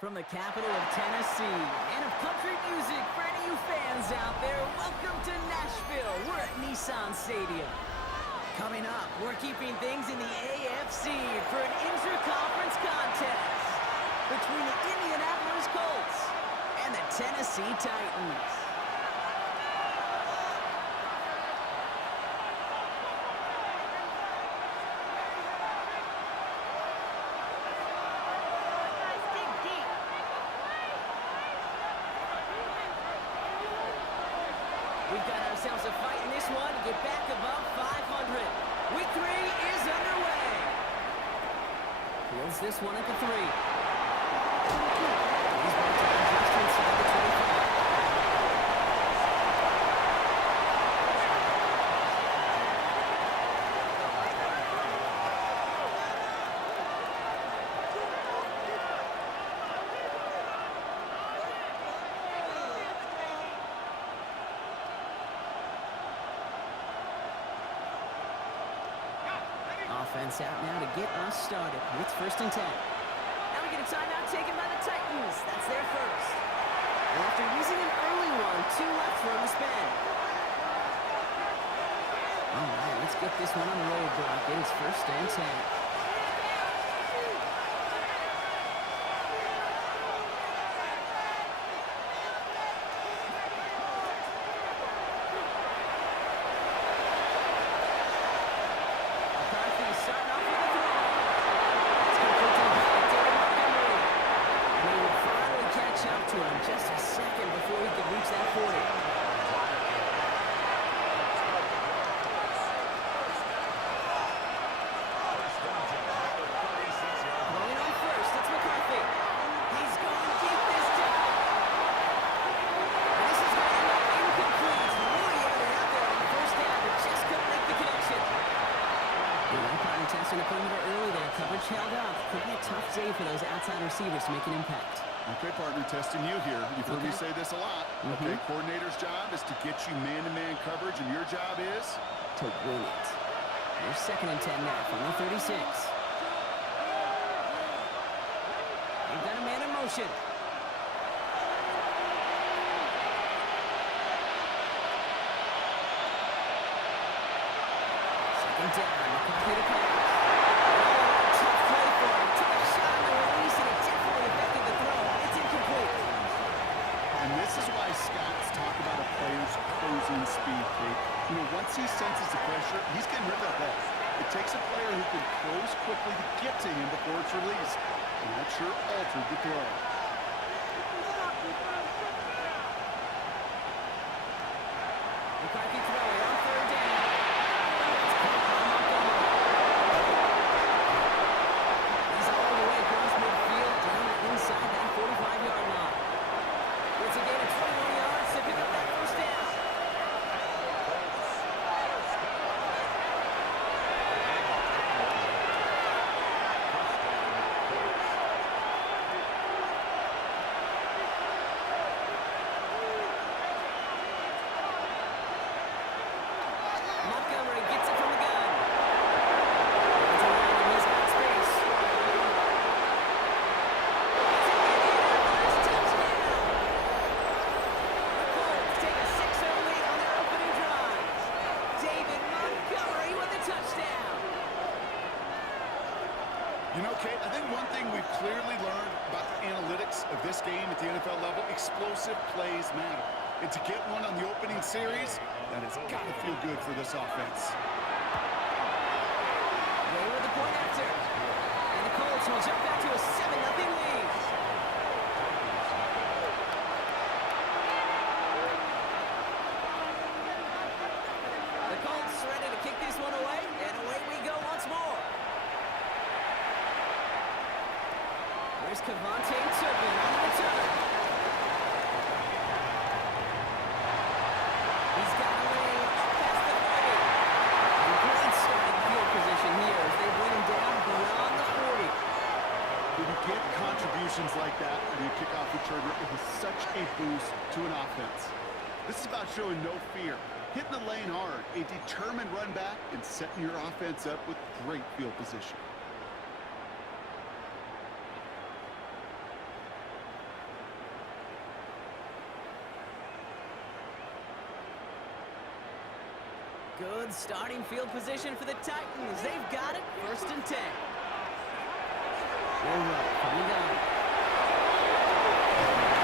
From the capital of Tennessee and of country music for any of you fans out there, welcome to Nashville. We're at Nissan Stadium. Coming up, we're keeping things in the AFC for an intra-conference contest between the Indianapolis Colts and the Tennessee Titans. We've got ourselves a fight in this one to get back above 500. Week 3 is underway. Fields this one at the 3. He's back to just inside the 25. Offense out now to get us started. It's 1st and 10. Now we get a timeout taken by the Titans. That's their first. And after using an early one, 2 left for him to spend. All right, let's get this one on the road, Brock. It is 1st and 10. Just a second before he could reach that 40. Going on first, it's McCarthy. He's going to keep this down. This is going to end up incomplete. Really aired it out there on the 1st down, but just couldn't make the connection. The umpire testing the perimeter early there. Coverage held up. Could be a tough day for those outside receivers to make an impact. Okay, partner, testing you here. You've heard me say this a lot. Okay, coordinator's job is to get you man-to-man coverage, and your job is? To win it. Here's 2nd and 10 now from the 36. They've got a man in motion. Second down, McCarthy to pass. Tough play for him. Took a shot on the release, and it definitely affected the throw. It's incomplete. And this is why Scott's talk about a player's closing speed, Kate. You know, once he senses the pressure, he's getting rid of that ball. It takes a player who can close quickly to get to him before it's released. And that sure altered the throw. McCarthy throwing on 3rd down. He's all the way across midfield down inside that 45-yard line. It's a gain of 21 yards to pick up that 1st down. Montgomery gets it from the gun. It's around and he's got space. It's an Indianapolis touchdown. The Colts take a 6-0 lead on their opening drive. David Montgomery with a touchdown. You know, Kate, I think one thing we've clearly learned about the analytics of this game at the NFL level, explosive plays matter. And to get one on the opening series, that has got to feel good for this offense. Way with the point after. And the Colts will jump back to a 7-0 lead. The Colts ready to kick this one away, and away we go once more. Here's Cavante Turpin on the return. He's got away up past the 30. And great starting field position here as they bring him down beyond the 40. When you get contributions like that when you kick off returner, it is such a boost to an offense. This is about showing no fear, hitting the lane hard, a determined run back, and setting your offense up with great field position. Good starting field position for the Titans. They've got it, 1st and 10. From the gun.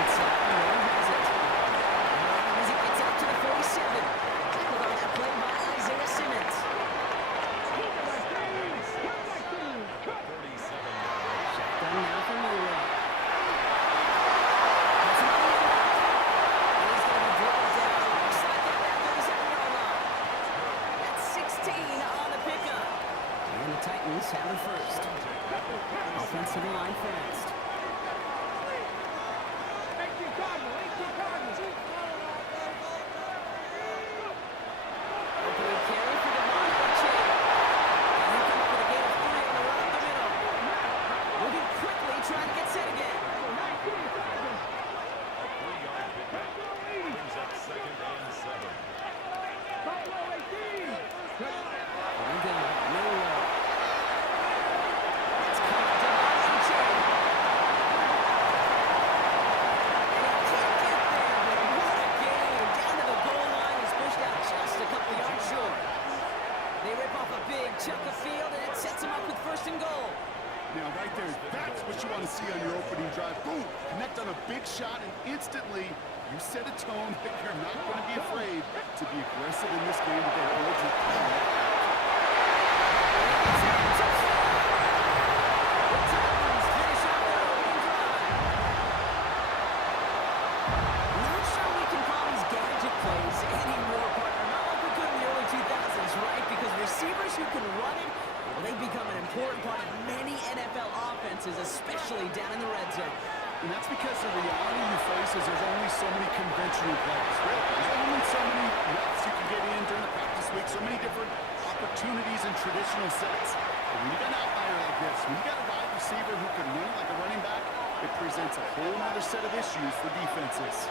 Outside, Miller has it. As he gets out to the 47. Tackled on that play by Isaiah Simmons. Shotgun now for Miller. That's another one. He's going to be brought down. Looks like at that 37-yard line. That's 16 on the pickup. And the Titans have it first. Offense to the line fast. Opening carry for Devon Achane. And he'll come up with a gain of 3 on the run up the middle. Moving quickly, trying to get set again. Brings up 2nd and 7. From the gun, Miller. It's caught Devon Achane. And he can't get there, but what a gain. Down to the goal line, he's pushed out just a couple yards short. They rip off a big chunk of field, and it sets him up with 1st and goal. Now, right there, that's what you want to see on your opening drive. Boom! Connect on a big shot, and instantly you set a tone that you're not going to be afraid to be aggressive in this game with their urgent power. The Titans finish off their opening drive. Not sure we can call these gadget plays anymore, partner. Not like we could in the early 2000s, right? Because receivers who can run it, well, they've become an important part of many NFL offenses, especially down in the red zone. And that's because the reality you face is there's only so many conventional plays. There's only so many reps you can get in during the practice week, so many different opportunities and traditional sets. But when you got an outlier like this, when you got a wide receiver who can run like a running back, it presents a whole other set of issues for defenses.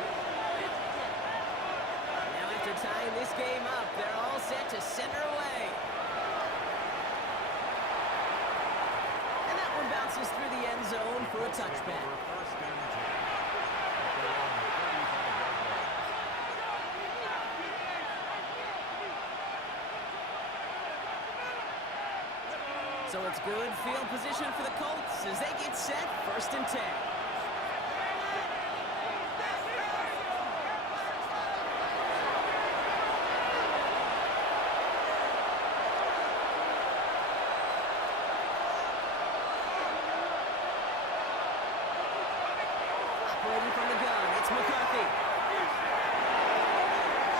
Now after tying this game up, they're all set to send her away. And that one bounces through the end zone for a touchback. First and 10. They're on the 35-yard line. So it's good field position for the Colts as they get set, 1st and 10. Operating from the gun, it's McCarthy.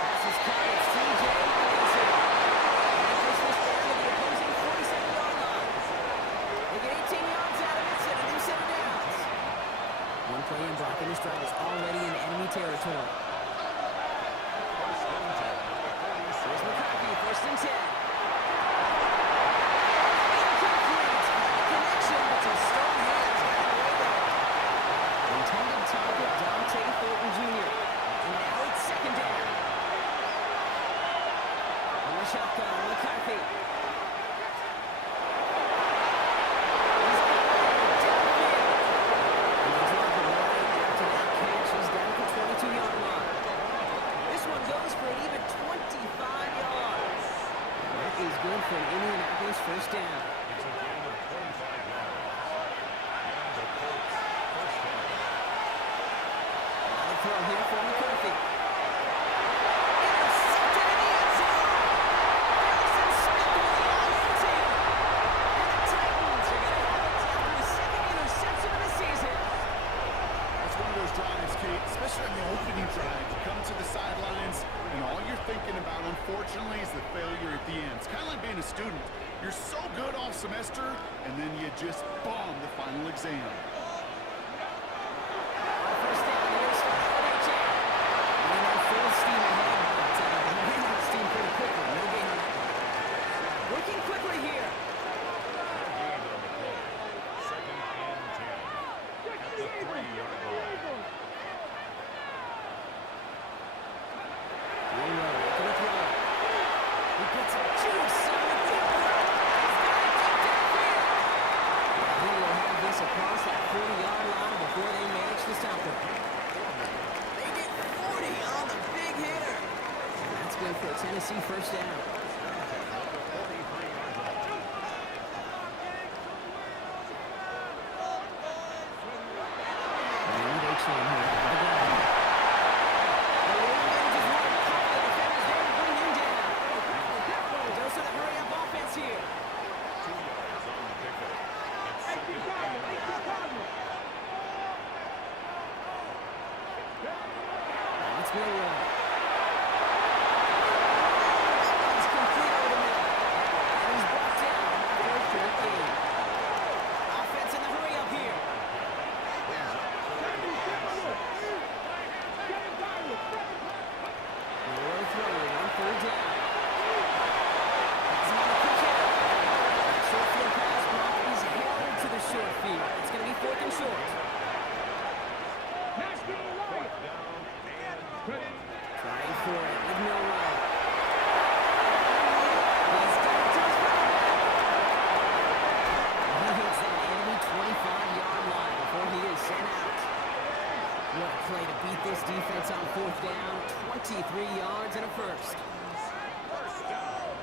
Pass is caught, it's T.J. Hawkinson. And he pushes this down to the opposing 47-yard line. They get 18 yards out of it, set a new set of downs. One play in blocking this drive is already in enemy territory. First and 10. Here's McCarthy, 1st and 10. Connection, but some strong hands got away there. Intended target, Dante Thornton Jr. And now it's 2nd down. On the shotgun, McCarthy. He's got it downfield. And they drop it right after that catch. He's down at the 22-yard line. This one goes for an even 25 yards. That is good for an Indianapolis 1st down. It's a gain of 25 yards. And the Colts first down. Another throw here for McCarthy. Intercepted in the end zone. Harrison Smith with the INT. And the Titans are going to have it after the 2nd interception of the season. It's one of those drives, Kate, especially on the opening drive. You come to the sidelines, and all you're thinking about, unfortunately, is the failure at the end. It's kind of like being a student. You're so good all semester, and then you just bomb the final exam. On 1st down, here's H.A. And they're full steam ahead, but they're getting out of steam pretty quickly. No gain on that one. Working quickly here. A gain on the play. 2nd and 10. At the 3-yard line. Taylor looking to throw. He gets a juice on the deep throw. He's got it deep downfield. He will have this across that 40-yard line before they manage to stop him. They get 40 on the big hitter. And that's good for a Tennessee 1st down. action here. The ground. The Lone Rangers want to cover the defenders there to bring him down. Dose of the hurry-up offense here. 2 yards on the pickup. It's second and 1. Let's go. It's complete over the middle. And he's brought down after a short gain. Offense in the hurry-up here. Low throwing on third down. Has him on the quick hit. Short field pass block is held to the short field. It's going to be 4th and short. Trying for it with Milroe. He's got it to his running back. He hits that enemy 25-yard line before he is sent out. What a play to beat this defense on 4th down. 23 yards and a first. First down.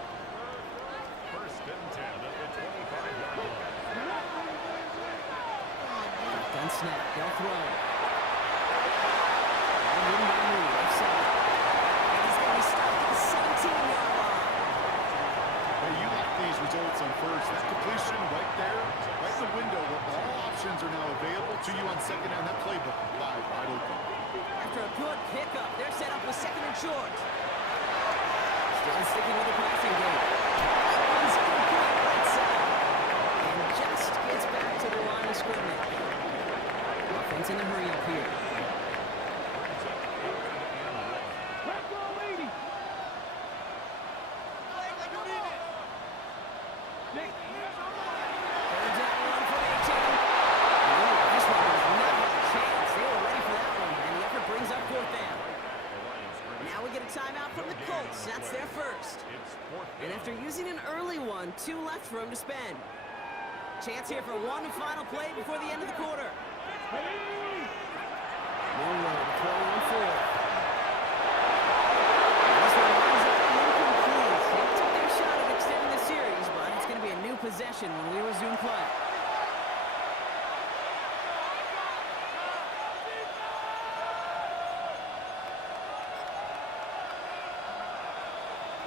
First and 10 at the 25-yard line. Gun snap. They'll throw. Left side. And he's going to be stopped at the 17-yard line. Hey, you like these results on first. That completion right there, right in the window where all options are now available to you on second down. That playbook wide open. After a good pickup, they're set up with 2nd and short. Still sticking with the passing game. Runs complete right side. And just gets back to the line of scrimmage. Offense in the hurry-up here. Third down, run for 18. Ooh, this one does not have a chance. They were ready for that one, and the effort brings up 4th down. Now we get a timeout from the Colts. That's their first. It's 4th And after using an early one, 2 left for him to spend. Chance here for one final play before the end of the quarter. Milroe to throw on 4th. This one ends up incomplete. They took their shot at extending the series, but it's going to be a new possession when we resume play.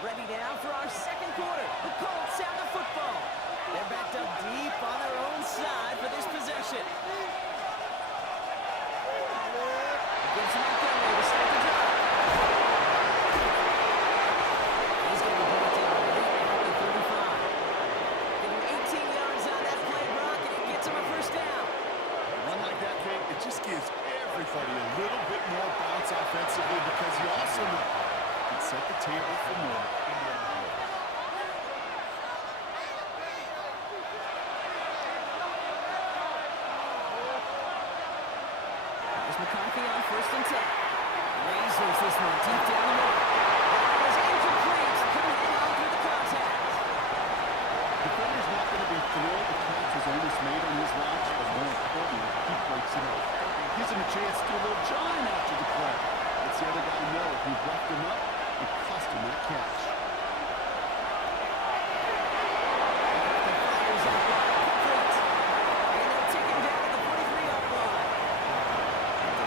Ready now for our second quarter. The Colts have the football. They're backed up deep on their own side for this possession. Gives him Montgomery to start the drive. He's going to be brought down right at the 35. Give him 18 yards on that play, Brock, and it gets him a first down. One like that, Kate, it just gives everybody a little bit more bounce offensively because you also know you can set the table for more. McCarthy on 1st and 10. Razors this one deep down the middle. That was incomplete. Couldn't hang on through the contact. Defender's not going to be thrilled the catch was almost made on his watch, but more importantly, he breaks it up. Gives him a chance to do a little John after the play. Lets the other guy know if he roughed him up, it cost him that catch. The fires up line complete. And they'll take him down to the 43-yard line.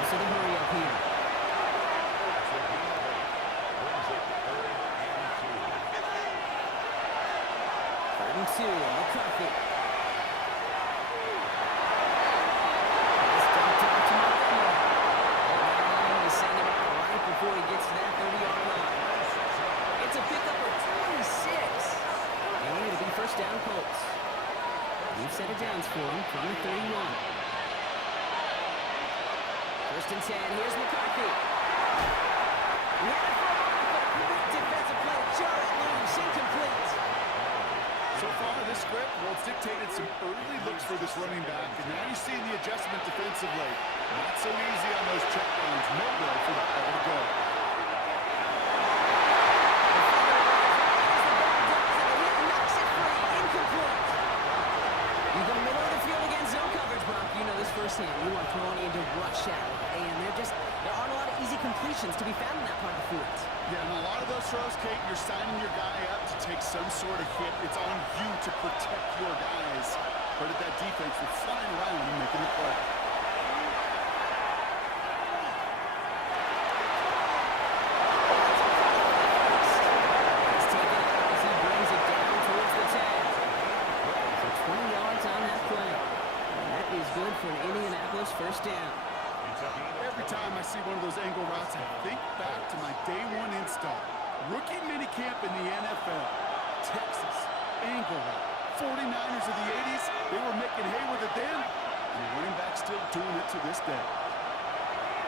So the hurry up here. Third and 2, McCarthy. Pass dumped off to Montgomery. And they send him out right before he gets to that 30-yard line. It's a pickup of 26. And it'll be first down Colts. We've set it downs for him from the 31. First and 10, here's McCarthy. He had it for a moment, but a quick defensive play to jar it loose, incomplete. So far, this script, well, it's dictated some early looks for this running back, and now you see the adjustment defensively. Not so easy on those check downs. Nowhere for that ball to go. Knocks it free, incomplete. You go middle of the field against zone coverage, Brock. You know this firsthand. You are throwing into rush hour, and there aren't a lot of easy completions to be found in that part of the field. Yeah, and a lot of those throws, Kate, you're signing your guy up to take some sort of hit. It's on you to protect your guys. Credit that defense for flying around and making the play. good for an Indianapolis first down. Every time I see one of those angle routes, I think back to my day one install. Rookie minicamp in the NFL. Texas, angle route. 49ers of the 80s, they were making hay with it then, and the running back still doing it to this day.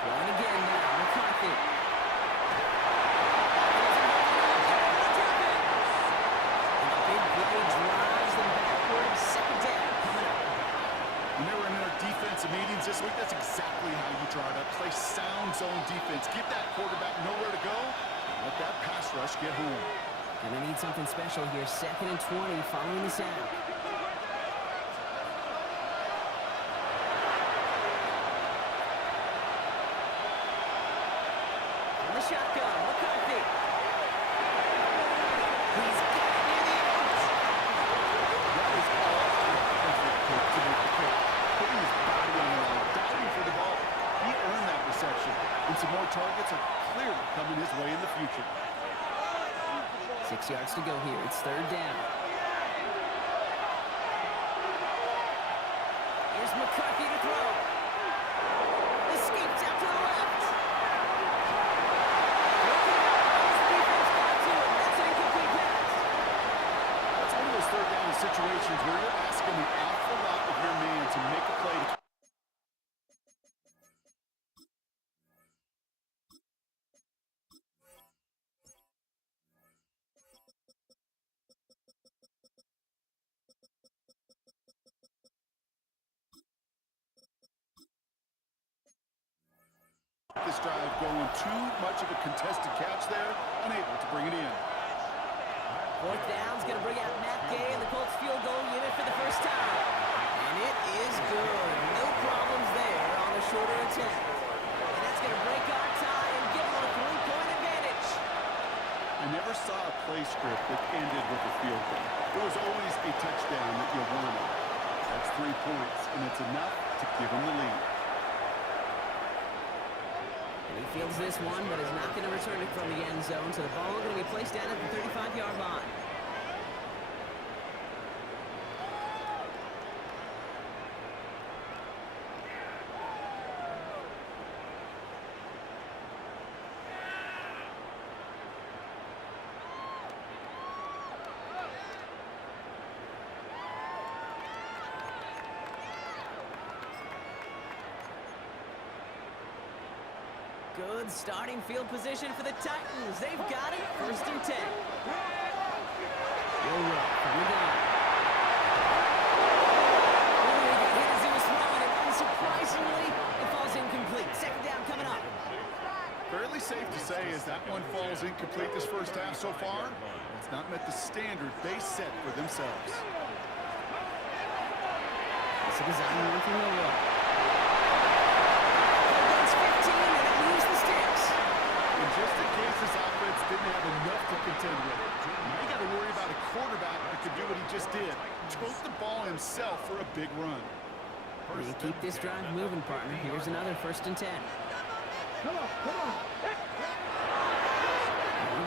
Going again now, McCarthy. And a big play drives them backward. Second down coming up. When they were in our defensive meetings this week, that's exactly how you draw it up. Play sound zone defense. Give that quarterback nowhere to go. Let that pass rush get home. Gonna need something special here. 2nd and 20 following the snap. On the shotgun, McCarthy. He's got it near the end. That was all perfect pick to make the pick. Putting his body on the line, diving for the ball. He earned that reception. And some more targets are clearly coming his way in the future. 6 yards to go here. It's 3rd down. Here's McCarthy to throw. Escapes out to the left. Defense got to him. That's an incomplete pass. That's one of those third down situations where you're asking an awful lot of your man to make a play. This drive going too much of a contested catch there, unable to bring it in. 4th down's going to bring out Matt Gay and the Colts field goal unit for the first time. And it is good. No problems there on a shorter attempt. And that's going to break our tie and give them a 3-point advantage. I never saw a play script that ended with a field goal. There was always a touchdown that you wanted. That's 3 points, and it's enough to give them the lead. And he fields this one, but is not going to return it from the end zone, so the ball going to be placed down at the 35-yard line. Good starting field position for the Titans. They've got it. 1st and 10. Will Rowe from the gun. Oh, he got hit as he was throwing it. Unsurprisingly, it falls incomplete. 2nd down coming up. Fairly safe to say as that one falls incomplete this first half so far, it's not met the standard they set for themselves. It's a design run from Will Rowe. Just in case this offense didn't have enough to contend with. Now you got to worry about a quarterback that could do what he just did. Tote the ball himself for a big run. You keep this drive moving, partner. Here's another 1st and 10. Come on.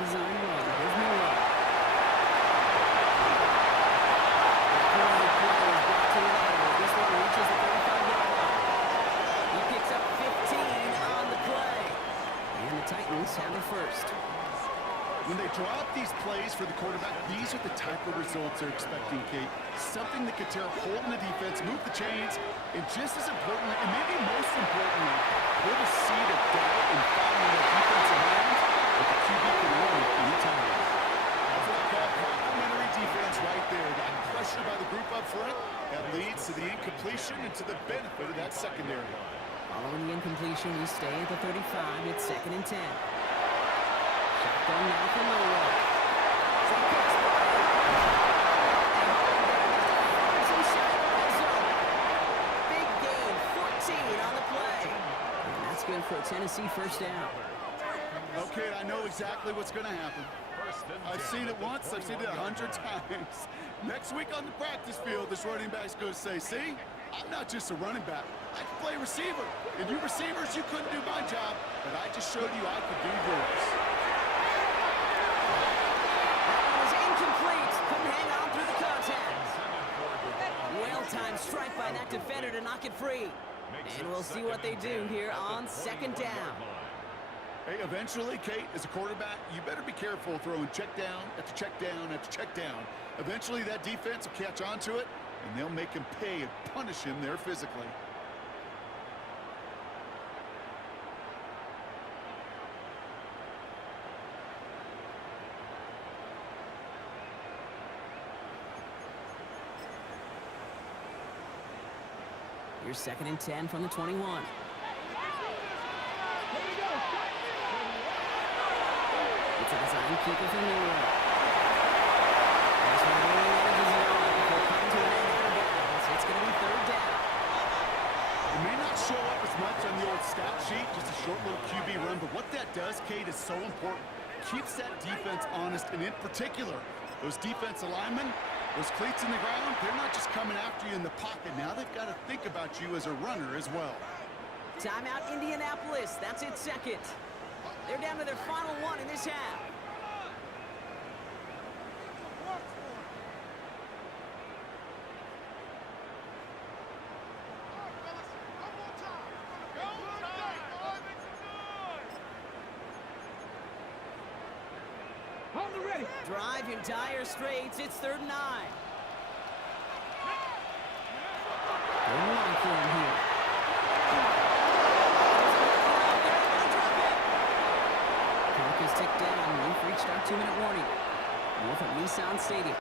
Design run. Here's Miller. This one reaches the 35-yard line. He picks up 15 on the play. And the Titans have it first. When they draw up these plays for the quarterback, these are the type of results they're expecting, Kate. Something that could tear a hole in the defense, move the chains, and just as importantly, and maybe most importantly, put a seed of doubt and following their defensive hands that the QB can run anytime. That's what I call complimentary defense right there. That pressure by the group up front, that leads to the incompletion and to the benefit of that secondary. Following the incompletion, we stay at the 35. It's 2nd and 10. Shotgun now for Miller. Big gain, 14 on the play. And that's good for a Tennessee first down. Okay, I know exactly what's going to happen. I've seen it once, I've seen it 100 times. Next week on the practice field, this running back's going to say, see, I'm not just a running back. I can play receiver. And you receivers, you couldn't do my job, but I just showed you I could do yours. That was incomplete. Couldn't hang on through the contact. Well-timed strike by that defense. defender to knock it free. And we'll see what they do here on second down. Hey, eventually, Kate, as a quarterback, you better be careful throwing check down after check down after check down. Eventually, that defense will catch on to it, and they'll make him pay and punish him there physically. Here's 2nd and 10 from the 21. It's a design keeper from New York. This one really manages it on before coming to an end out of bounds. It's going to be 3rd down. It may not show up as much on the old stat sheet, just a short little QB run, but what that does, Kate, is so important. Keeps that defense honest, and in particular, those defense linemen, those cleats in the ground, they're not just coming after you in the pocket. Now they've got to think about you as a runner as well. Timeout, Indianapolis. That's its 2nd. They're down to their final 1 in this half. Drive in dire straits. It's 3rd and 9. 3rd and 9 for him here. Clock is ticked down. We've reached our 2-minute warning. More from Nissan Stadium.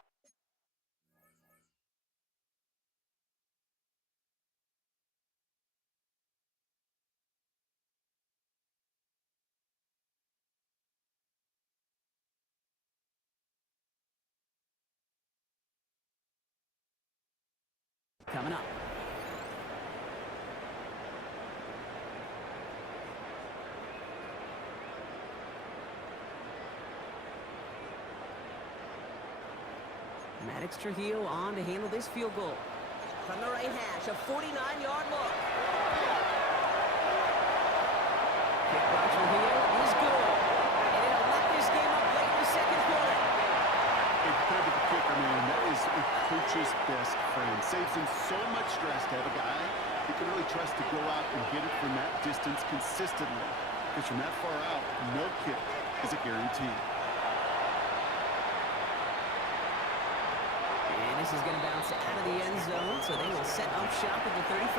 Coming up. Maddox Trujillo on to handle this field goal. From the right hash, a 49-yard look. Kick by Trujillo is good. And it'll lock this game up late in the 2nd quarter. Compared to the kicker, man, that is a coach's best friend. Saves him so much stress to have a guy he can really trust to go out and get it from that distance consistently. Because from that far out, no kick is a guarantee. And this is going to bounce out of the end zone, so they will set up shop at the 35.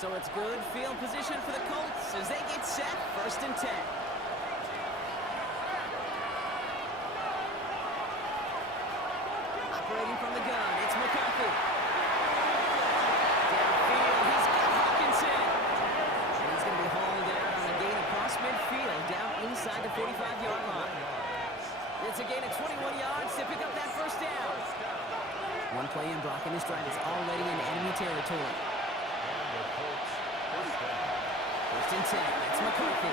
So it's good field position for the Colts as they get set, 1st and 10. Operating from the gun, it's McCarthy. Downfield, he's got Hawkinson. And he's going to be hauled out on a gain across midfield, down inside the 45-yard line. It's a gain of 21 yards to pick up that 1st down. One play in, Brock, and this drive is already in enemy territory. 1st and 10. It's McCarthy.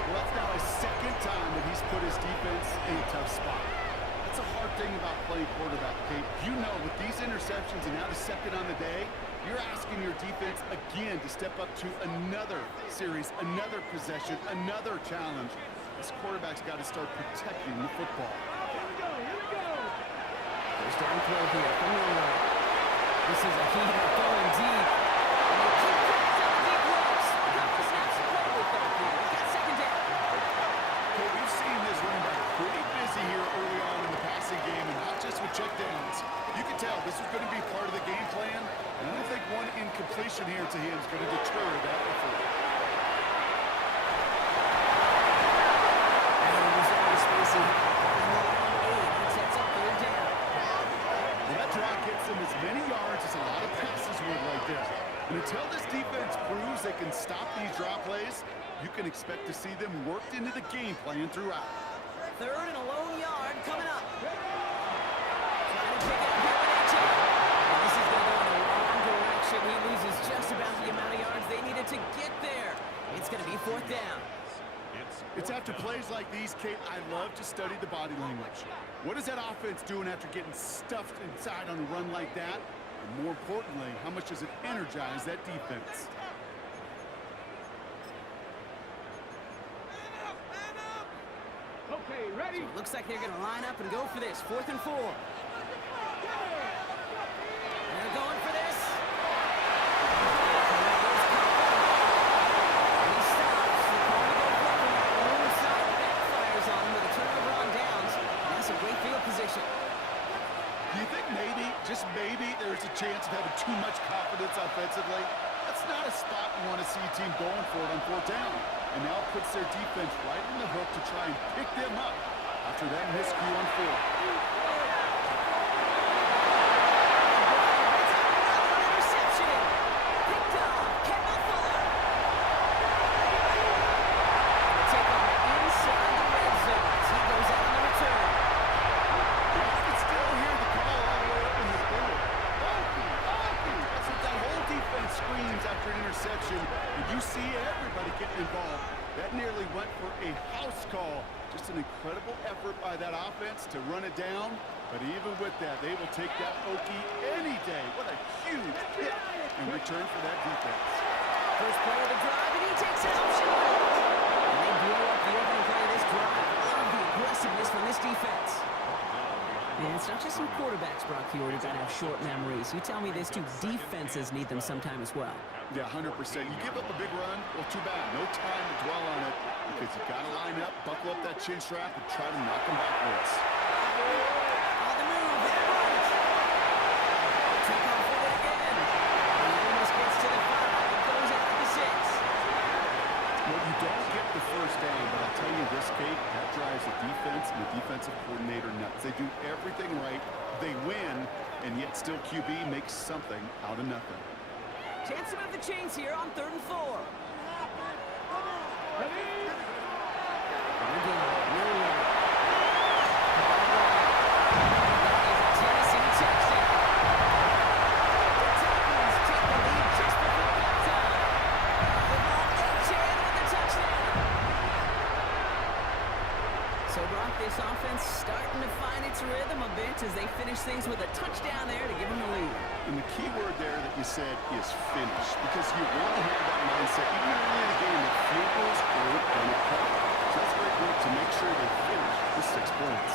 Well, that's now his 2nd time that he's put his defense in a tough spot. That's a hard thing about playing quarterback, Kate. You know, with these interceptions and now the 2nd on the day, you're asking your defense again to step up to another series, another possession, another challenge. This quarterback's got to start protecting the football. First down throw here from Miller. This is a heater going deep. And they keep crossing the deep road. Snowcopper snaps the play with that here. They got 2nd down. Okay, we've seen this running back pretty busy here early on in the passing game, and not just with checkdowns. You can tell this is going to be part of the game plan, and I don't think one incompletion here to him is going to deter that effort. And there's all the spacing. That sets up 3rd down. Well, that draw gets him as many yards as a lot of passes would right there. And until this defense proves they can stop these draw plays, you can expect to see them worked into the game plan throughout. 3rd and a lone yard coming up. Trying to pick it up here with Etchen. And this is going to go in the wrong direction. He loses down. It's after plays like these, Kate, I love to study the body language. What is that offense doing after getting stuffed inside on a run like that? And more importantly, how much does it energize that defense? Okay, ready? So it looks like they're going to line up and go for this. 4th and 4. They're going for this. And he stops. They're going to go for it. Onside backfires on him with a turnover on downs. And that's a great field position. Do you think maybe, just maybe, there's a chance of having too much confidence offensively? That's not a spot you want to see a team going for it on 4th down. And now it puts their defense right in the hook to try and pick them up after that miscue on 4th. Interception. Picked up. Kendall Fuller. Take over inside the red zone. He goes out on the return. You can still hear the call all the way up in the field. That's what that whole defense screams after an interception. And you see everybody getting involved. That nearly went for a house call. Just an incredible effort by that offense to run it down. But even with that, they will take that Okie any day. What a huge hit in return for that defense. First play of the drive, and he takes an option left. And they blow up the opening play of this drive. Love the aggressiveness from this defense. And it's not just some quarterbacks, Brock Huard, who got to have short memories. You tell me this too, defenses need them sometime as well. Yeah, 100%. You give up a big run, well, too bad. No time to dwell on it because you got to line up, buckle up that chin strap, and try to knock them backwards. On the move, they're right. Take off with it again. And he almost gets to the 5. It goes out to 6. Well, you don't get the first down, but I'll tell you this, Kate, that drives the defense and the defensive coordinator nuts. They do everything right, they win, and yet still QB makes something out of nothing. Chance to move the chains here on 3rd and 4. Ready? And again, really well. Tennessee touchdown. The Titans take the lead just before halftime. The ball Achane with the touchdown. So, Brock, this offense starting to find its rhythm a bit as they finish things with a touchdown there to give them the lead. And the key word there that you said is finish, because you want to have that mindset even early in the game that field goals aren't going to cut. So that's great work to make sure they finish with 6 points.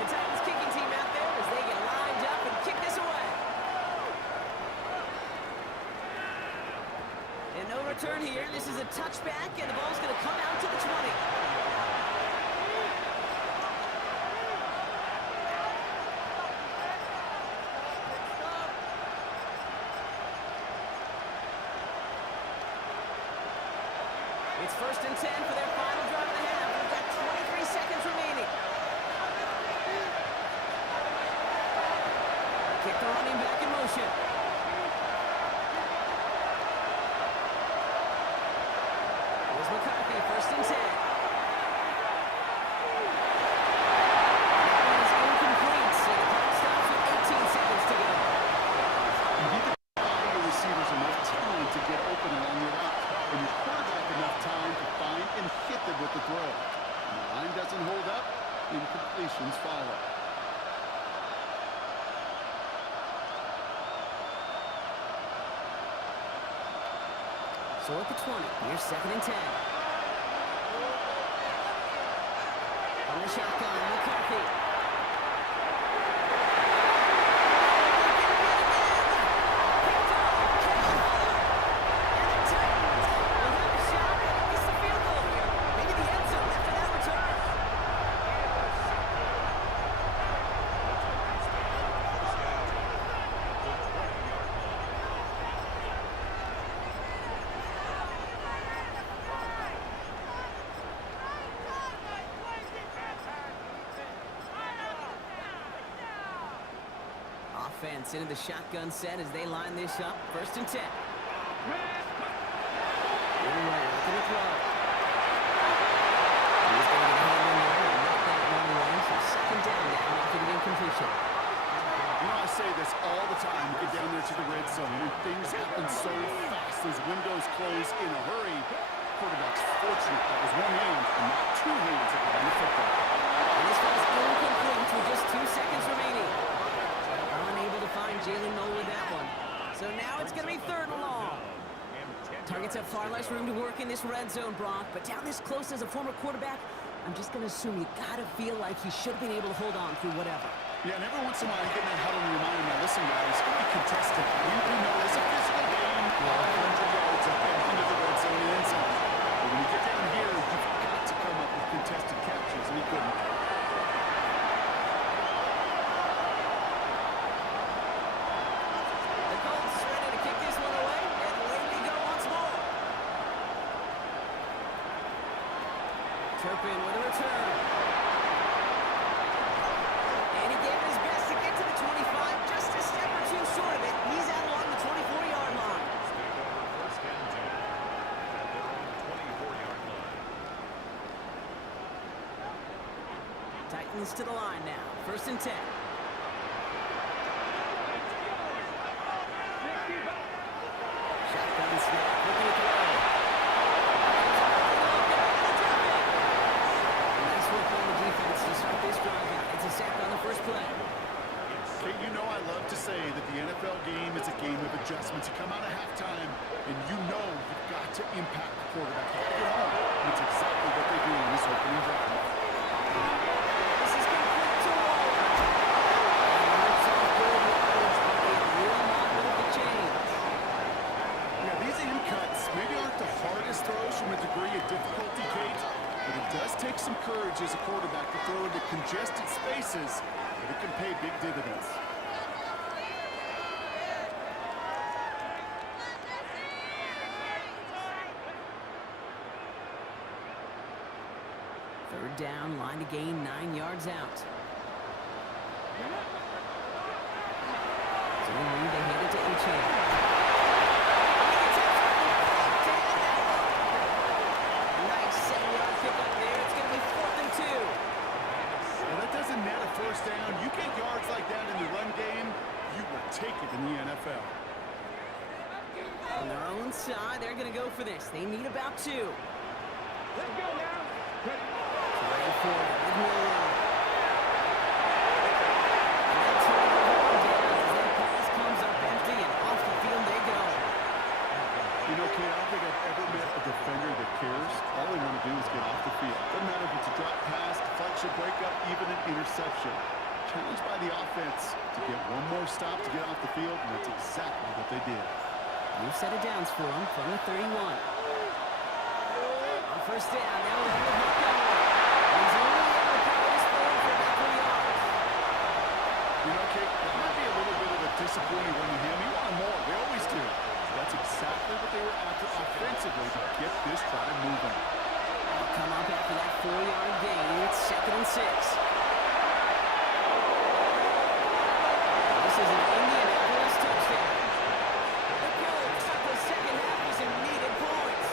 The Titans kicking team out there as they get lined up and kick this away. And no return here. This is a touchback, and the ball's going to come out to the 20. It's 1st and 10 for their final drive of the half. We've got 23 seconds remaining. Kick the running back in motion. Here's McCarthy, 1st and 10. That one is incomplete, so the clock stops with 18 seconds to go. You need to allow your receivers enough time to get open along your route, and your quarterback enough time to find and hit them with the throw. When the line doesn't hold up, incompletions follow. So at the 20, here's 2nd and 10. From the shotgun, McCarthy. Picked up, Kendall Fuller. And the Titans will have a shot at at least a field goal here. Maybe the end zone after that return. Offense into the shotgun set as they line this up. 1st and 10. Anyway, looking to throw. He's going to get a hand in there and knock that one away. So 2nd down now after the incompletion. You know, I say this this all the time. Get down there to the red zone, and things happen so fast. Those windows close in a hurry. Quarterback's fortunate that was one hand and not two hands that were on the football. And this one's incomplete with just 2 seconds remaining. Unable to find Jalen Noel with that one. So now it's going to be 3rd and long. Targets have far less room to work in this red zone, Brock, but down this close as a former quarterback, I'm just going to assume you got to feel like he should have been able to hold on through whatever. Yeah, and every once in a while you get in that huddle and remind him, now listen guys, it's going to be contested. We know it's a physical game, 500 yards up into the red zone and inside. But when you get down here, you've got to come up with contested catches, and he couldn't. The Colts ready to kick this one away, and away we go once more. Turpin with a return. And he gave it his best to get to the 25, just a step or two short of it. He's out along the 24-yard line. First and 10 at their own 24-yard line. Titans to the line now. 1st and 10. Shotgun snap, looking to throw. Nice work on the defense to start this drive out. It's a sack on the first play. Kate, you know I love to say that the NFL game is a game of adjustments. You come out of halftime, and you know you've got to impact the quarterback. You got to get home. And it's exactly what they do in this opening drive. This is complete to Waller. And rips off good yards, but they will not move the chains. Yeah, these in cuts maybe aren't the hardest throws from a degree of difficulty, Kate, but it does take some courage as a quarterback to throw into congested spaces, but it can pay big dividends. Third down, line to gain 9 yards out. So they hand it to Achane. Nice 7-yard pickup there. It's going to be 4th and 2. Well, that doesn't net a first down. You get yards like that in the run game, you will take it in the NFL. On their own side, they're going to go for this. They need about 2. Let's go now. Right for it with Miller. And that turnover on downs as that pass comes up empty and off the field they go. You know, Kate, I don't think I've ever met a defender that cares. All they want to do is get off the field. Doesn't matter if it's a drop pass, deflection, breakup, even an interception. Challenged by the offense to get one more stop to get off the field, and that's exactly what they did. New set of downs for him from the 31. On first down, now we're going to Montgomery. He's only able to power this forward for about 3 yards. You know, Kate, that might be a little bit of a disappointing run to him. He wanted more. They always do. That's exactly what they were after offensively to get this drive moving. They'll come up after that 4-yard gain. It's 2nd and 6. This is an Indianapolis touchdown. The Colts start the second half with some needed points.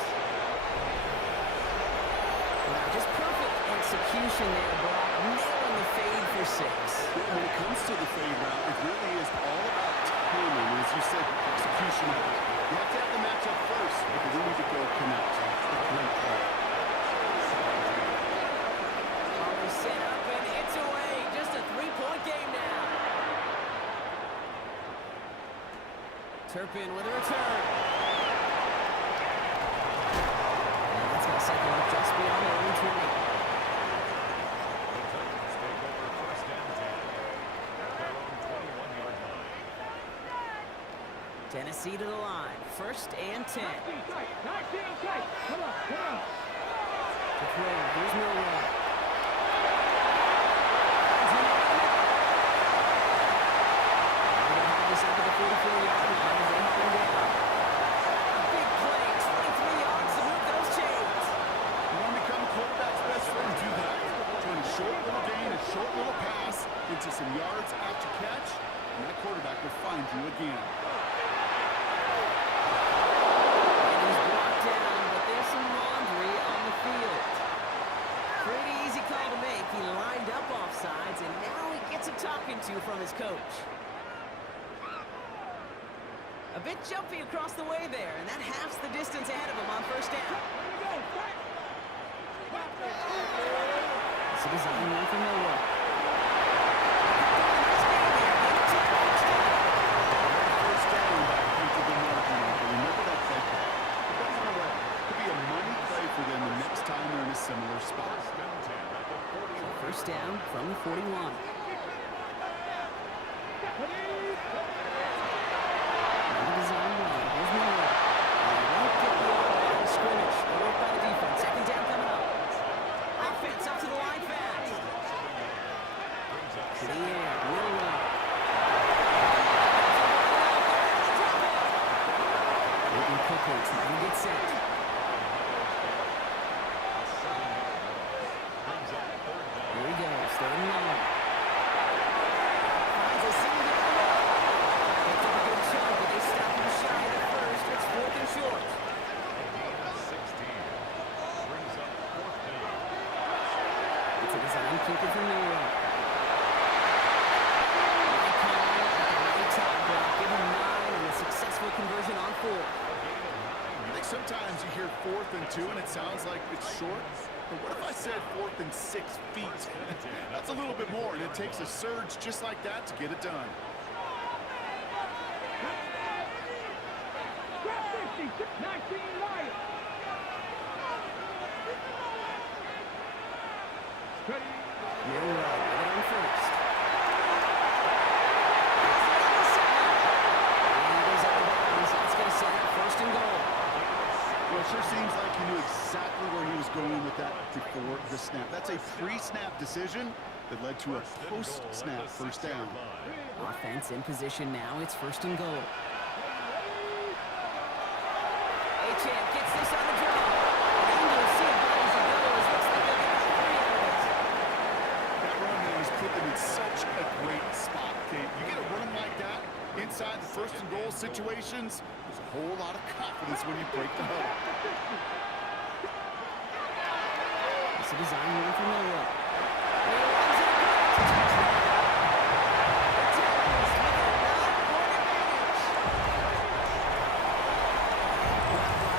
Wow, just perfect execution there, Brock. Nailing the fade for 6. When it comes to the fade route, it really is all about timing. As you said, execution of it. You have to have the matchup first, but then need to go connect. A great play. Always set up and it's away. Just a 3-point game now. Turpin with a return. And that's going to set them up just beyond their own 20. The Titans take over first and 10 at their own 21-yard line. Tennessee to the line. 1st and 10. Come on, come on. To throw. Here's Milroe. They're going to have this up at the 44-yard line as they hunt him down. Big play. 23 yards to move those chains. You want to become a quarterback's best friend, do that. Turn a short little gain, a short little pass into some yards after catch, and that quarterback will find you again. And he's brought down, but there's some laundry on the field. Pretty easy call to make. He lined up offsides, and now he gets a talking to from his coach. A bit jumpy across the way there, and that halves the distance ahead of him on first down. It's a design run for Millwall. First down by a comfortable margin. Remember that play call. Put that one away. Could be a money play for them the next time they're in a similar spot. First down from the 41. Design run. Here's Millwall. Won't get beyond the line of scrimmage. Good work by the defense. Second down coming up. Offense up to the line fast. To the air. Will run. Moving quickly, trying to get set. Here he goes. Third and long. Finds a seam down the middle. They took a good chunk, but they stopped him shy at first. It's fourth and short. It's a design keeper for Millwall. Right top block. Give him 9 and a successful conversion on 4. I think sometimes you hear 4th and 2 and it sounds like it's short. But what if I said 4th and 6 feet? That's a little bit more, and it takes a surge just like that to get it done. Grab 50, 19 Lions. Ready? Millwall right on first. And he goes out of bounds. That's going to set up first and goal. Well, it sure seems like he knew exactly where he was going with that before the snap. That's a pre-snap decision that led to a post-snap first down. Offense in position now. It's first and goal. Achane gets this on the draw. And you'll see it as he goes. Looks like they'll get all 3 out of it. That run there has put them in such a great spot, Kate. You get a run like that inside the first and goal situations, there's a whole lot of confidence when you break the huddle. It's a design run for Millwall.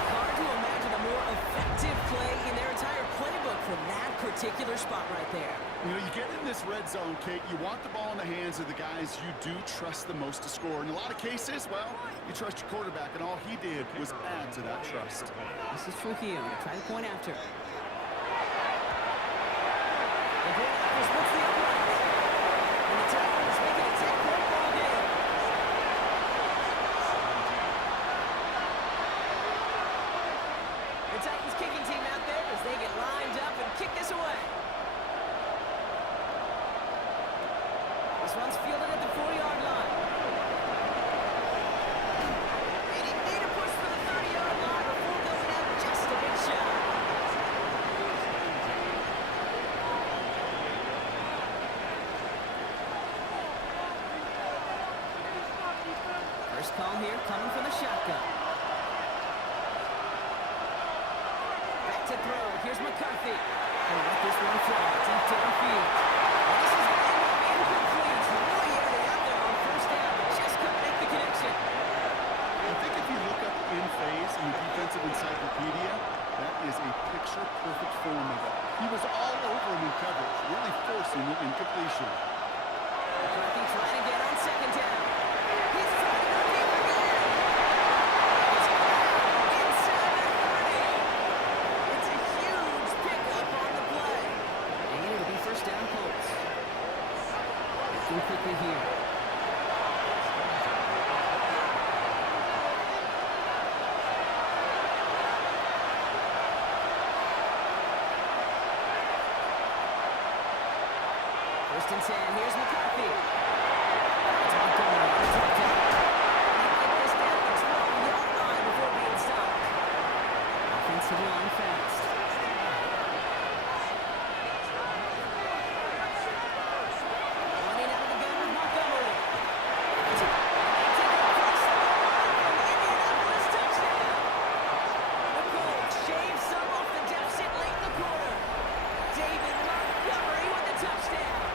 Hard to imagine a more effective play in their entire playbook from that particular spot right there. You know, you get in this red zone, Kate, you want the ball in the hands of the guys you do trust the most to score. In a lot of cases, well, you trust your quarterback, and all he did was add to that trust. This is Trujillo to try to point after. The point after splits the upright. And the Tigers make it a 10-point ball game. The Titans kicking team out there as they get lined up and kick this away. This one's fielded at the 4-yard line. And he made a push for the 30-yard line before going out just a bit shy. First call here coming from the shotgun. Back to throw. Here's McCarthy. He'll let this one fly deep downfield. And this is going to end up incomplete. Really aired it out there on first down, but just couldn't make the connection. I think if you look up in phase in the defensive encyclopedia, that is a picture-perfect form of it. He was all over him in coverage, really forcing the incompletion. McCarthy trying again on second down. He's trying to go deep again. It's caught inside the 30. It's a huge pickup on the play. And it'll be first down Colts. Looking quickly here. First and 10. Here's McCarthy. It's Montgomery. It's a touchdown. They get this down the 12-yard line before being stopped. Offensive line fast. Running out of the gun with Montgomery. It's a across the line. Indianapolis touchdown. The Colts shave some off the deficit late in the quarter. David Montgomery with the touchdown.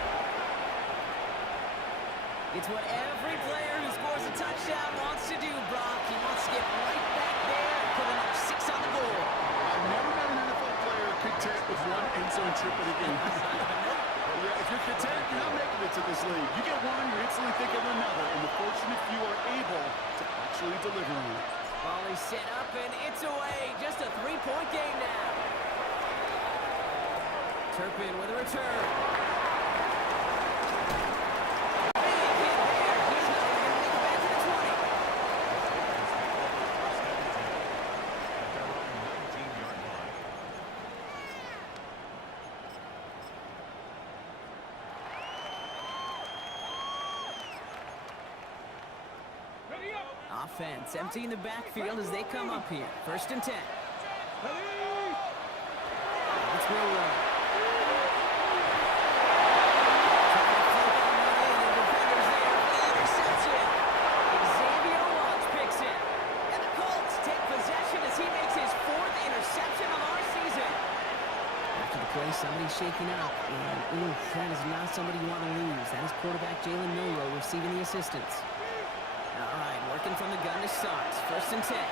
happen. It's away. Just a three-point game now. Turpin with a return. Big hit there. He's not even going to make it back to the 20. At their own 19-yard line. Ready up. Offense emptying the backfield as they come up here. 1st and 10. Ready. It's Milrow. Somebody's shaking up, and that is not somebody you want to lose. That is quarterback Jalen Milrow receiving the assistance. All right, working from the gun to start. 1st and 10. And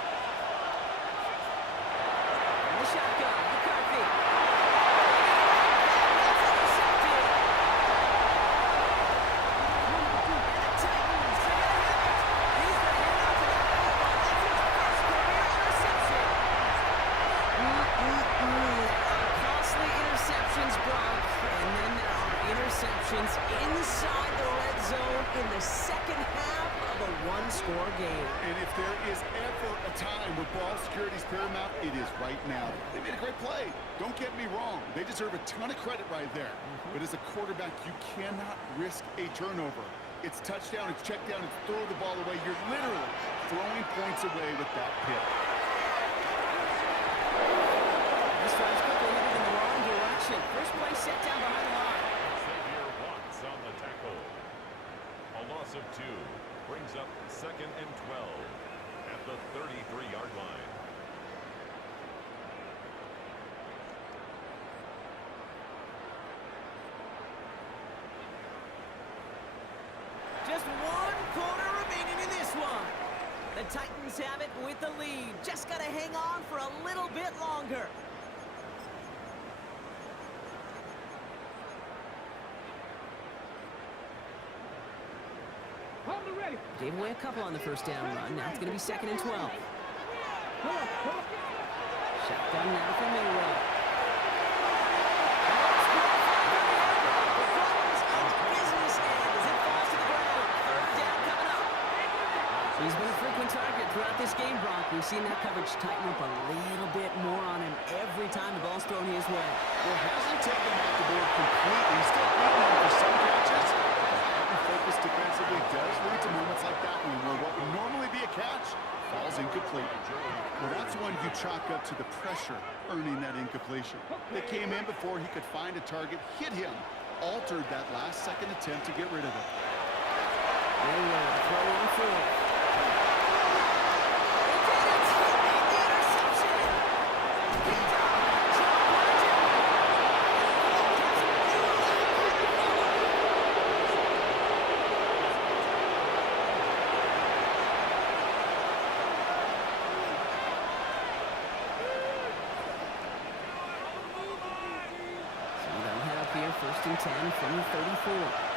the shotgun, McCarthy. That's intercepted. And the Titans, they're going to have it. He's going to hand off to that ball. That's his first career interception. Costly interceptions, Brock, and then there are interceptions inside the red zone in the second half of a one-score game. And if there is ever a time where ball security is paramount, it is right now. They made a great play. Don't get me wrong. They deserve a ton of credit right there. But as a quarterback, you cannot risk a turnover. It's touchdown, it's check down, it's throw the ball away. You're literally throwing points away with that pick. This one's quickly headed in the wrong direction. First play set down behind the line. Xavier Watts on the tackle. A loss of 2 brings up 2nd and 12 at the 33-yard line. Just 1 quarter remaining in this one. The Titans have it with the lead. Just got to hang on for a little bit longer. Hold it ready. Gave away a couple on the first down run. Now it's going to be 2nd and 12. Come on, come on. Shotgun now for Milrow. He's been a frequent target throughout this game, Brock. We've seen that coverage tighten up a little bit more on him every time the ball's thrown his way. Well, hasn't taken him off the board completely. He's still beating him for some catches. Focus defensively does lead to moments like that one where what would normally be a catch falls incomplete. Well, that's one you chalk up to the pressure earning that incompletion. They came in before he could find a target, hit him, altered that last-second attempt to get rid of it. Milrow throw on 4. Here, 1st and 10 from the 34.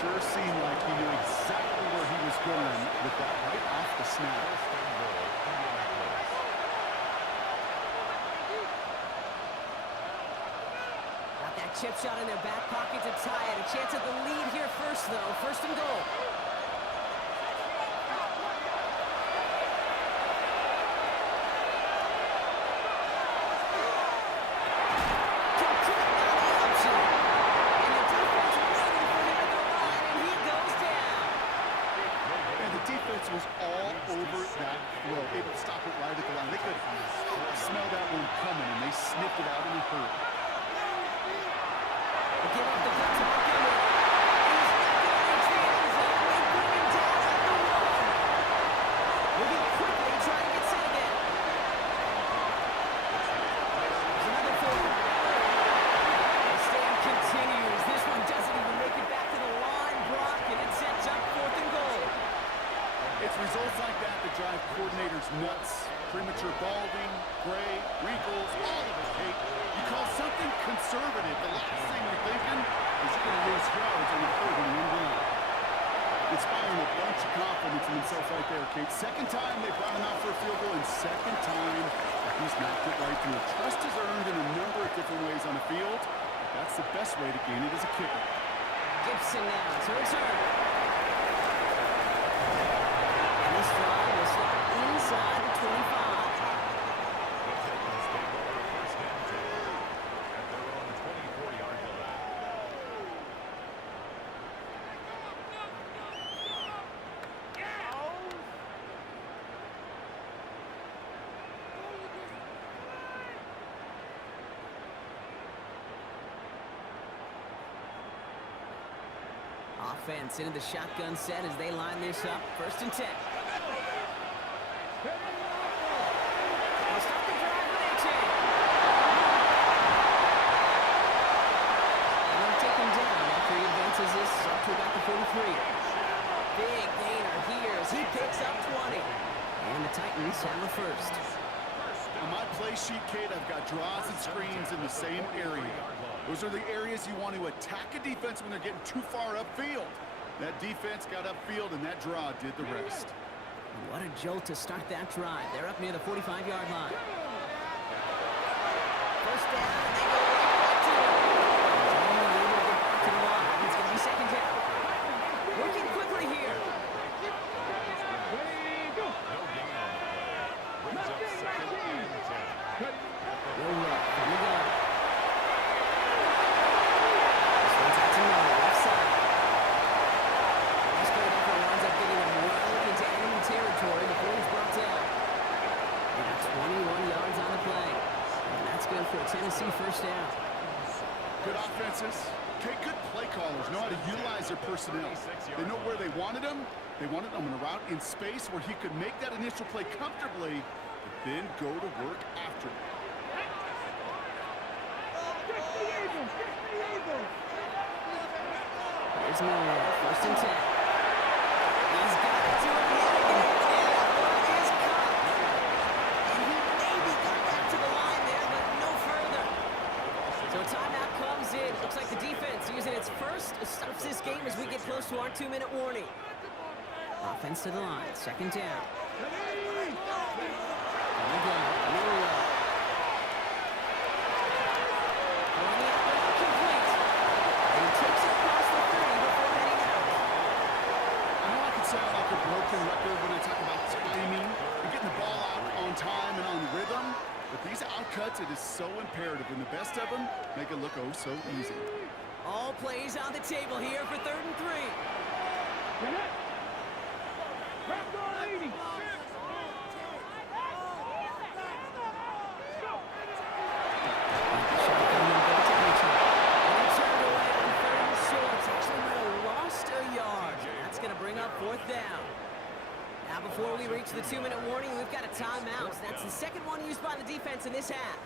Sure seemed like he knew exactly where he was going with that right off the snap. Got that chip shot in their back pocket to tie it. A chance at the lead here first, though. 1st and goal. defense was all over that throw, able to stop it right at the line. They could smell that one coming, and they sniffed it out in a hurry. Give up the gut to Montgomery. He's not going to reach the end zone. They bring him down at the one. Moving quickly, trying to get set again. There's another forward. The stand continues. This one doesn't even make it back to the line, Brock, and it sets up 4th and goal. It's results like that that drive coordinators nuts. Premature balding, gray, wrinkles, all of it, Kate. You call something conservative, the last thing you're thinking is you're going to lose yards on the 3rd and 1 down. Inspiring a bunch of confidence in himself right there, Kate. Second time they brought him out for a field goal, and second time he's knocked it right through. Trust is earned in a number of different ways on the field. That's the best way to gain it as a kicker. Gibson now to return. And this drive will start inside the 25. The Titans take over 1st and 2 at their own 24-yard line. Offense into the shotgun set as they line this up. 1st and 10. They'll start the drive with A-Chain. And they'll take him down after he advances this up to about the 43. Big gainer here as he picks up 20. And the Titans have the 1st. On my play sheet, Kate, I've got draws and screens in the same area. Those are the areas you want to attack a defense when they're getting too far upfield. That defense got upfield, and that draw did the rest. What a jolt to start that drive. They're up near the 45-yard line. 1st down, and they go right back to it. He's only able to get back to the line. It's going to be 2nd down. Working quickly here. No gain on the play. Brings up 2nd and 10. Will Rupp from the gun. This one's out to Miller, left side. This great effort winds up getting him well into enemy territory before he's brought down. They got 21 yards on the play. And that's good for a Tennessee 1st down. Good offenses. Okay, good play callers know how to utilize their personnel. They know where they wanted him. They wanted him in a route in space where he could make that initial play comfortably, but then go to work after it. Here's Miller, 1st and 10. He's got it to him yet again. And that ball is caught. And he maybe got back to the line there, but no further. So a timeout comes in. Looks like the defense using its first stops this game as we get close to our 2-minute warning. Offense to the line, 2nd down. And again, Miller. Throwing it out, but complete. And he takes it across the 30 before heading out. I know I can sound like a broken record when I talk about timing and getting the ball out on time and on rhythm, but these outcuts, it is so imperative, and the best of them make it look oh so easy. All plays on the table here for 3rd and 3. Shotgun will go to Mitchell. And he turned away on 3rd and short. Actually might have lost a yard. That's going to bring up 4th down. Now before we reach the 2-minute warning, we've got a timeout. That's the 2nd one used by the defense in this half.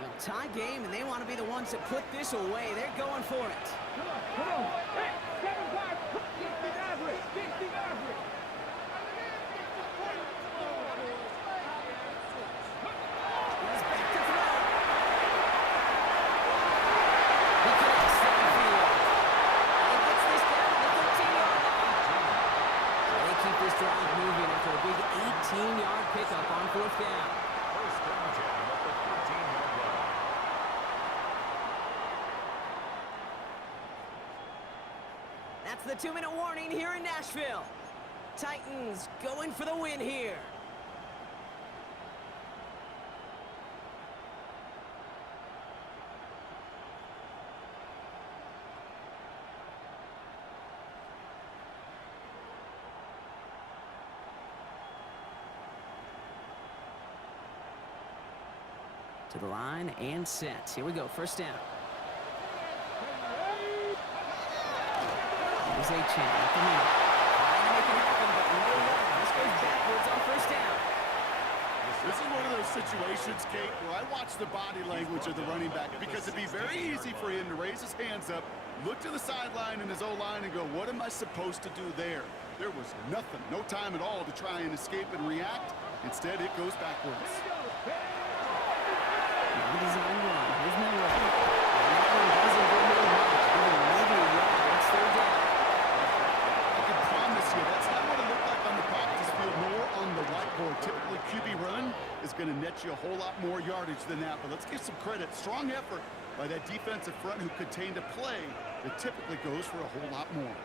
Well, tie game, and they want to be the ones that put this away. They're going for it. Come on. Hey, 7-5. Get the average. Get the average. He's back to throw. He connects downfield. And he gets this down to the 13-yard line. So they keep this drive moving after a big 18-yard pickup on 4th down. 1st and 10 at the 13-yard line. That's the 2-minute warning here in Nashville. Titans going for the win here. To the line and set. Here we go, first down. Here's Achane at the middle. Trying to make it happen, but no way. This goes backwards on first down. This is one of those situations, Kate, where I watch the body language of the running back because it'd be very easy for him to raise his hands up, look to the sideline in his O-line and go, what am I supposed to do there? There was nothing, no time at all to try and escape and react. Instead, it goes backwards. Now design run. Here's Miller. And that one doesn't go very much. Giving a legally yard. It's third down. I can promise you, that's not what it looked like on the practice field, nor on the whiteboard. Typically, QB run is going to net you a whole lot more yardage than that. But let's give some credit. Strong effort by that defensive front who contained a play that typically goes for a whole lot more.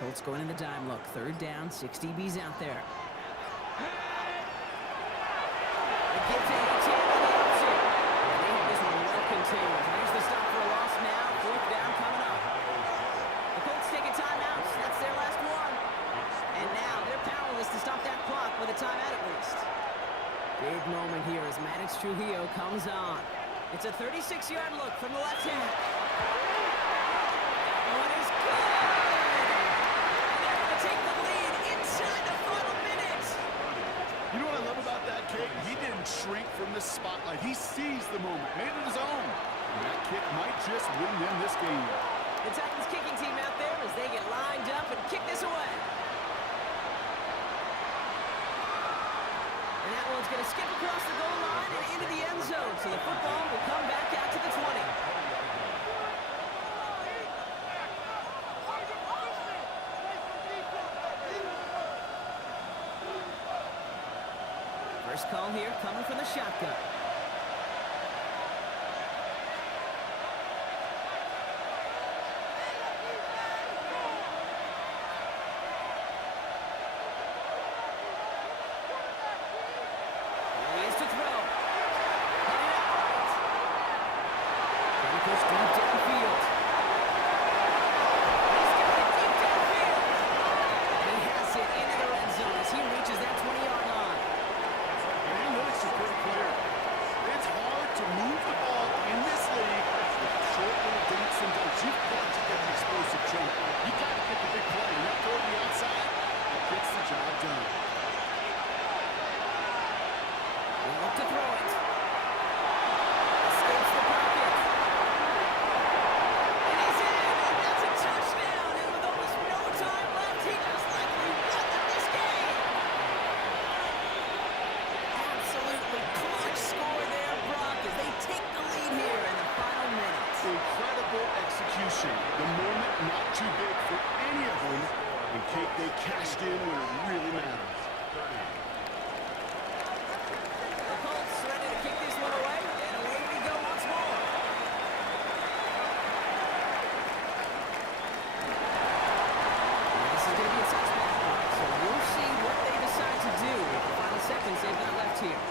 Colts going in the dime look. Third down, 6 DBs out there. They give to Achane on the option. And they have this one well contained. Here's the stop for a loss now. Fourth down coming up. The Colts taking timeouts. That's their last one. And now they're powerless to stop that clock with a timeout at least. Big moment here as Maddox Trujillo comes on. It's a 36-yard look from the left hand. That one is good. Take the lead inside the final minute. You know what I love about that, Kate? He didn't shrink from the spotlight. He seized the moment, made it his own. And that kick might just win them this game. The Titans kicking team out there as they get lined up and kick this away. And that one's going to skip across the goal line and into the end zone. So the football will come back out to the 20. First call here coming from the shotgun. Here he is to throw. Headed out right. Trying to push deep downfield. He's got it deep downfield. He has it into the red zone as he reaches that 20-yard line. Analytics are pretty clear. It's hard to move the ball in this league with short little dinks and dunks. You've got to get the explosive jump. You've got to get the big play. And that throw to the outside, that gets the job done. Will look to throw it. Escapes the pocket. And he's in. And that's a touchdown. And with almost no time left, he just likely won this game. Absolutely clutch score there, Brock, as they take the lead here in the final minutes. Incredible execution. The moment not too big for any of them. And Kate, they cashed in when it really matters. The Colts ready to kick this one away, and away we go once more. And this is going to be a suspect block, so we'll see what they decide to do with the final seconds they've got left here.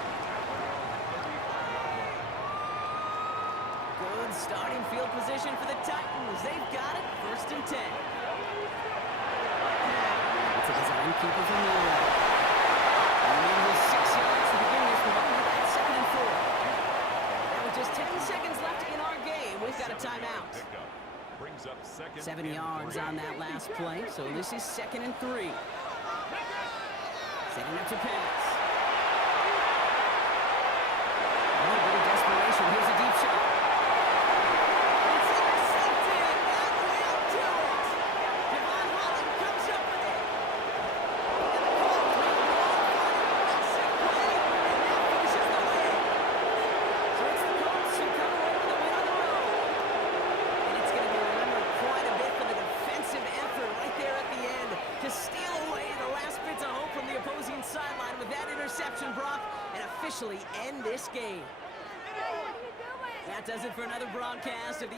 Good starting field position for the Titans. They've got it, first and 10. It's a design keeper from the line. And with 6 yards to begin this one, that's second and 4. And with just 10 seconds left in our game, we've got a timeout. Pickup brings up second 7 and yards 3. on that last play, so this is second and 3. Setting up to pass. A little bit of desperation. Here's a deep shot. It's intercepted. That will do it. Devon Holland comes up with it. And the Colts make one final massive play, and that finishes the win. So it's the Colts who come away with a win on the road. And it's going to be remembered quite a bit for the defensive effort right there at the end to steal away the last bits of hope from the opposing sideline with that interception, Brock, and officially end this game. That does it for another broadcast of the